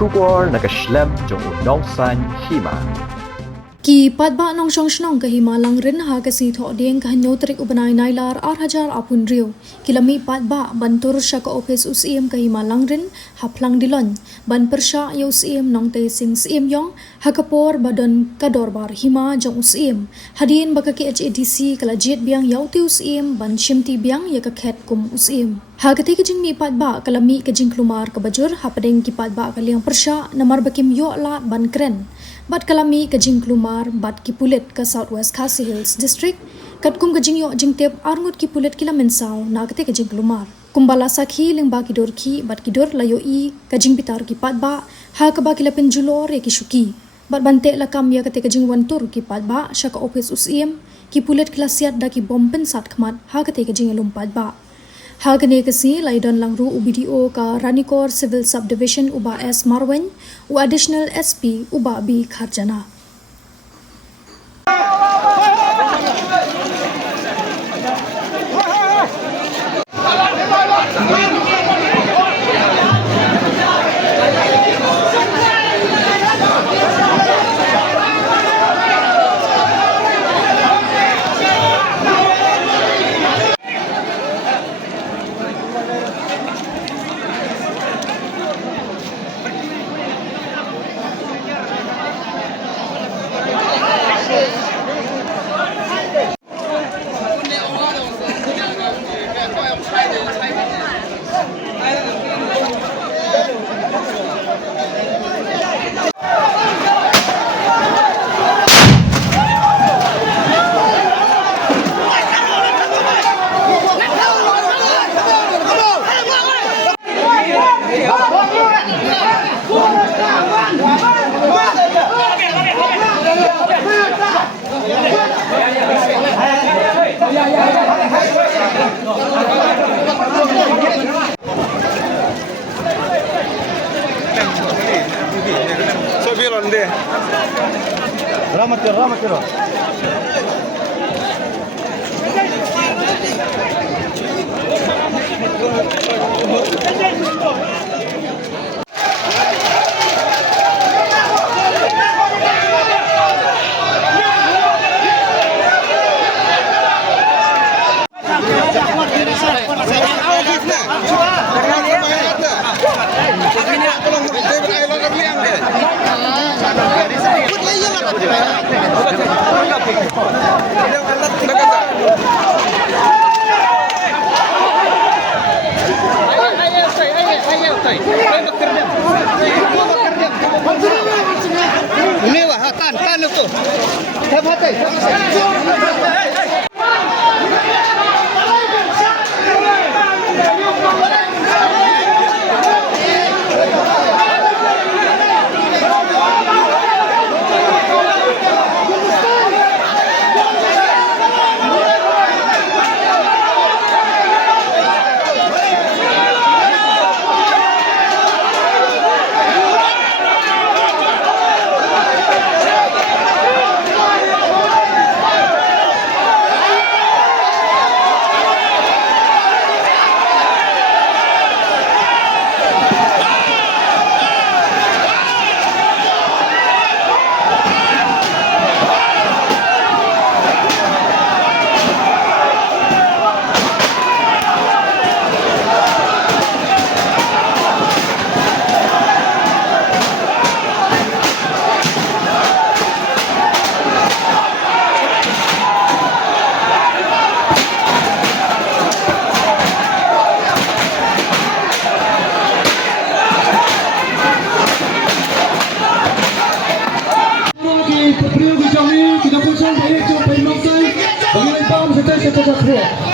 Shubor nakaslem jong unong san hima. Ki padba nong song snong kahima langrin ha kasi tho deng kahanyotrik ubanay nailar 8,000 apun rio kilami padba bantur sya ka office usiem kahima langrin haplang dilon ban persya yo usiem nong te sing usiem yong hakapor badan kadorbar hima jong usiem hadin baka ki HADC kala jet biang yauti usiem ban shimti biang ya ka khet kum usiem ha kati kijing mi padba kalami kijing klumar ka bajur hapadeng ki padba kaliang persya namar bakim yo la ban kren bat kalami kajing klumar bat ki pulit ka Southwest Khasi Hills District katkum kajing yo jingtep arngut ki pulit kila mensau na kate kajing klumar kumbala sakhi lingba ki dorki bat ki dor layo i kajing pitar ki patba ha ka ba kila penjulor ya ki shuki bat bante la kam ya kate kajing wantur ki patba shaka office usiem ki pulit kila siat da ki bom pensat khmat ha kate kajing alum patba Hagane kasi laidon langru UBDO ka Ranikor Civil Subdivision uba S Marwen u additional SP uba B Kharjana. Ramat kira. Ini wah tan itu. Hati. Kita pun sampai itu, pengen makan, bagi lempang, saya cakap.